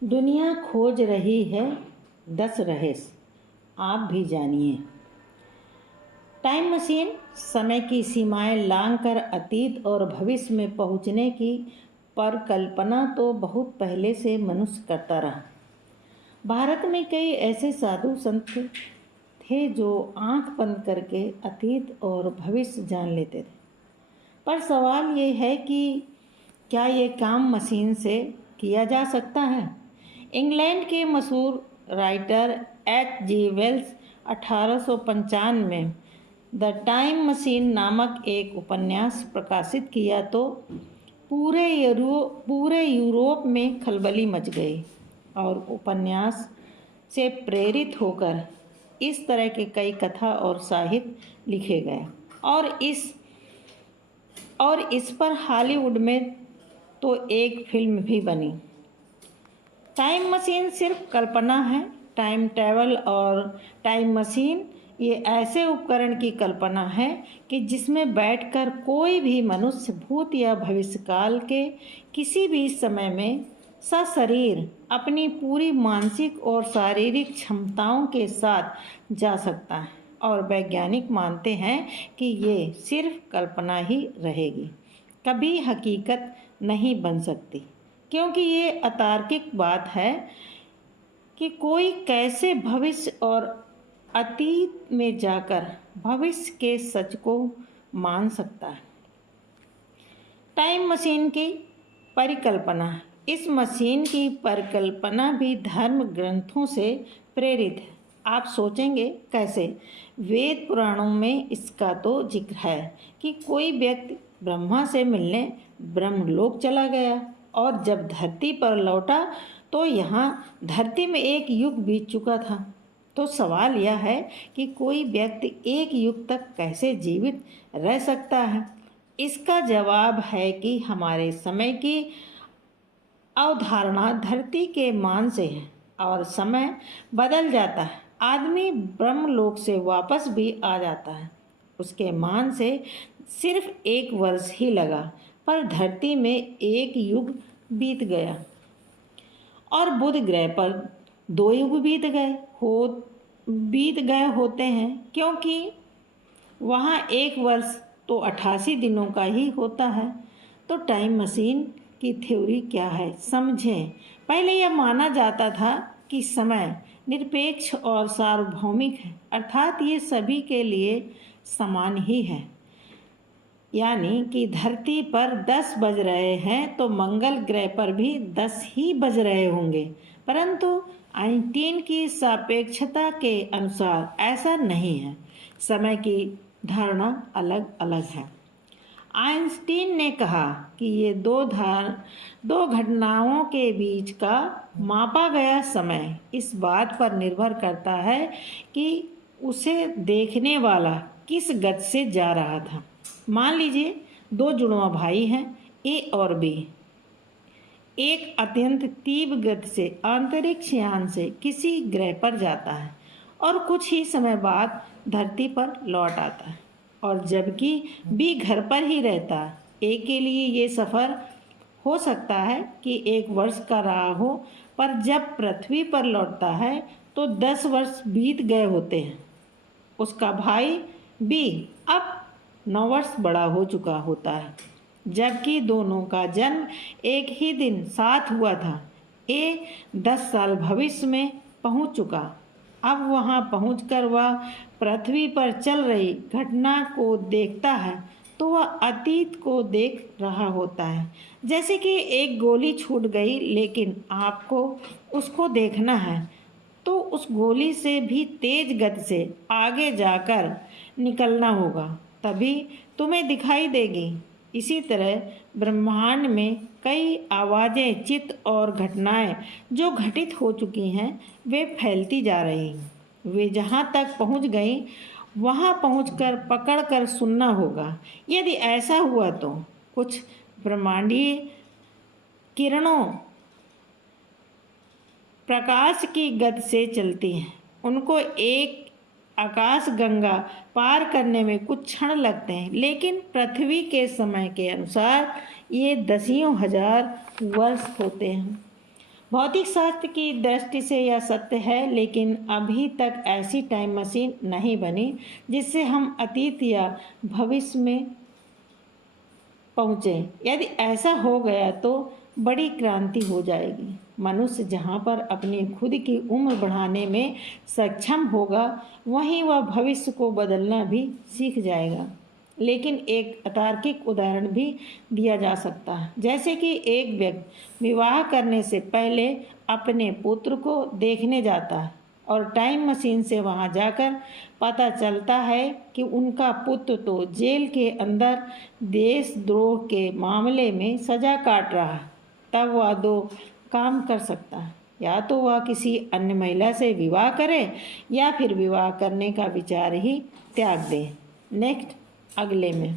दुनिया खोज रही है 10 रहस्य, आप भी जानिए। टाइम मशीन समय की सीमाएं लांघकर अतीत और भविष्य में पहुंचने की परिकल्पना तो बहुत पहले से मनुष्य करता रहा। भारत में कई ऐसे साधु संत थे जो आंख बंद करके अतीत और भविष्य जान लेते थे। पर सवाल ये है कि क्या ये काम मशीन से किया जा सकता है? इंग्लैंड के मशहूर राइटर H.G. वेल्स 1895 में द टाइम मशीन नामक एक उपन्यास प्रकाशित किया तो पूरे यूरोप में खलबली मच गई और उपन्यास से प्रेरित होकर इस तरह के कई कथा और साहित्य लिखे गए और इस पर हॉलीवुड में तो एक फिल्म भी बनी। टाइम मशीन सिर्फ कल्पना है। टाइम ट्रैवल और टाइम मशीन ये ऐसे उपकरण की कल्पना है कि जिसमें बैठकर कोई भी मनुष्य भूत या भविष्यकाल के किसी भी समय में सशरीर अपनी पूरी मानसिक और शारीरिक क्षमताओं के साथ जा सकता है। और वैज्ञानिक मानते हैं कि ये सिर्फ कल्पना ही रहेगी, कभी हकीकत नहीं बन सकती, क्योंकि ये अतार्किक बात है कि कोई कैसे भविष्य और अतीत में जाकर भविष्य के सच को मान सकता है। टाइम मशीन की परिकल्पना। इस मशीन की परिकल्पना भी धर्म ग्रंथों से प्रेरित है। आप सोचेंगे कैसे? वेद पुराणों में इसका तो जिक्र है कि कोई व्यक्ति ब्रह्मा से मिलने ब्रह्मलोक चला गया और जब धरती पर लौटा तो यहाँ धरती में एक युग बीत चुका था। तो सवाल यह है कि कोई व्यक्ति एक युग तक कैसे जीवित रह सकता है? इसका जवाब है कि हमारे समय की अवधारणा धरती के मान से है और समय बदल जाता है। आदमी ब्रह्मलोक से वापस भी आ जाता है, उसके मान से सिर्फ 1 वर्ष ही लगा, पर धरती में एक युग बीत गया और बुध ग्रह पर 2 युग बीत गए होते हैं, क्योंकि वहाँ 1 वर्ष तो 88 दिनों का ही होता है। तो टाइम मशीन की थ्योरी क्या है, समझें। पहले यह माना जाता था कि समय निरपेक्ष और सार्वभौमिक है, अर्थात ये सभी के लिए समान ही है। यानी कि धरती पर 10 बज रहे हैं तो मंगल ग्रह पर भी 10 ही बज रहे होंगे, परंतु आइंस्टीन की सापेक्षता के अनुसार ऐसा नहीं है। समय की धारणा अलग अलग है। आइंस्टीन ने कहा कि ये दो घटनाओं के बीच का मापा गया समय इस बात पर निर्भर करता है कि उसे देखने वाला किस गति से जा रहा था। मान लीजिए 2 जुड़वा भाई हैं, ए और बी। एक अत्यंत तीव्र गति से अंतरिक्ष यान से किसी ग्रह पर जाता है और कुछ ही समय बाद धरती पर लौट आता है, और जबकि बी घर पर ही रहता है। ए के लिए ये सफ़र हो सकता है कि 1 वर्ष का रहा हो, पर जब पृथ्वी पर लौटता है तो 10 वर्ष बीत गए होते हैं। उसका भाई बी अब 9 वर्ष बड़ा हो चुका होता है, जबकि दोनों का जन्म एक ही दिन साथ हुआ था। ए 10 साल भविष्य में पहुंच चुका। अब वहां पहुंचकर वह पृथ्वी पर चल रही घटना को देखता है तो वह अतीत को देख रहा होता है। जैसे कि एक गोली छूट गई, लेकिन आपको उसको देखना है तो उस गोली से भी तेज गति से आगे जाकर निकलना होगा, तभी तुम्हें दिखाई देगी। इसी तरह ब्रह्मांड में कई आवाज़ें, चित्त और घटनाएं जो घटित हो चुकी हैं वे फैलती जा रही हैं। वे जहाँ तक पहुँच गई वहाँ पहुँचकर पकड़ कर सुनना होगा। यदि ऐसा हुआ तो कुछ ब्रह्मांडीय किरणों प्रकाश की गति से चलती हैं। उनको एक आकाश गंगा पार करने में कुछ क्षण लगते हैं, लेकिन पृथ्वी के समय के अनुसार ये 10,000 वर्ष होते हैं। भौतिक शास्त्र की दृष्टि से यह सत्य है, लेकिन अभी तक ऐसी टाइम मशीन नहीं बनी जिससे हम अतीत या भविष्य में पहुँचे। यदि ऐसा हो गया तो बड़ी क्रांति हो जाएगी। मनुष्य जहाँ पर अपनी खुद की उम्र बढ़ाने में सक्षम होगा, वहीं वह भविष्य को बदलना भी सीख जाएगा। लेकिन एक अतार्किक उदाहरण भी दिया जा सकता है, जैसे कि एक व्यक्ति विवाह करने से पहले अपने पुत्र को देखने जाता है और टाइम मशीन से वहां जाकर पता चलता है कि उनका पुत्र तो जेल के अंदर देशद्रोह के मामले में सजा काट रहा है। तब वह दो काम कर सकता है, या तो वह किसी अन्य महिला से विवाह करे या फिर विवाह करने का विचार ही त्याग दे। नेक्स्ट अगले में।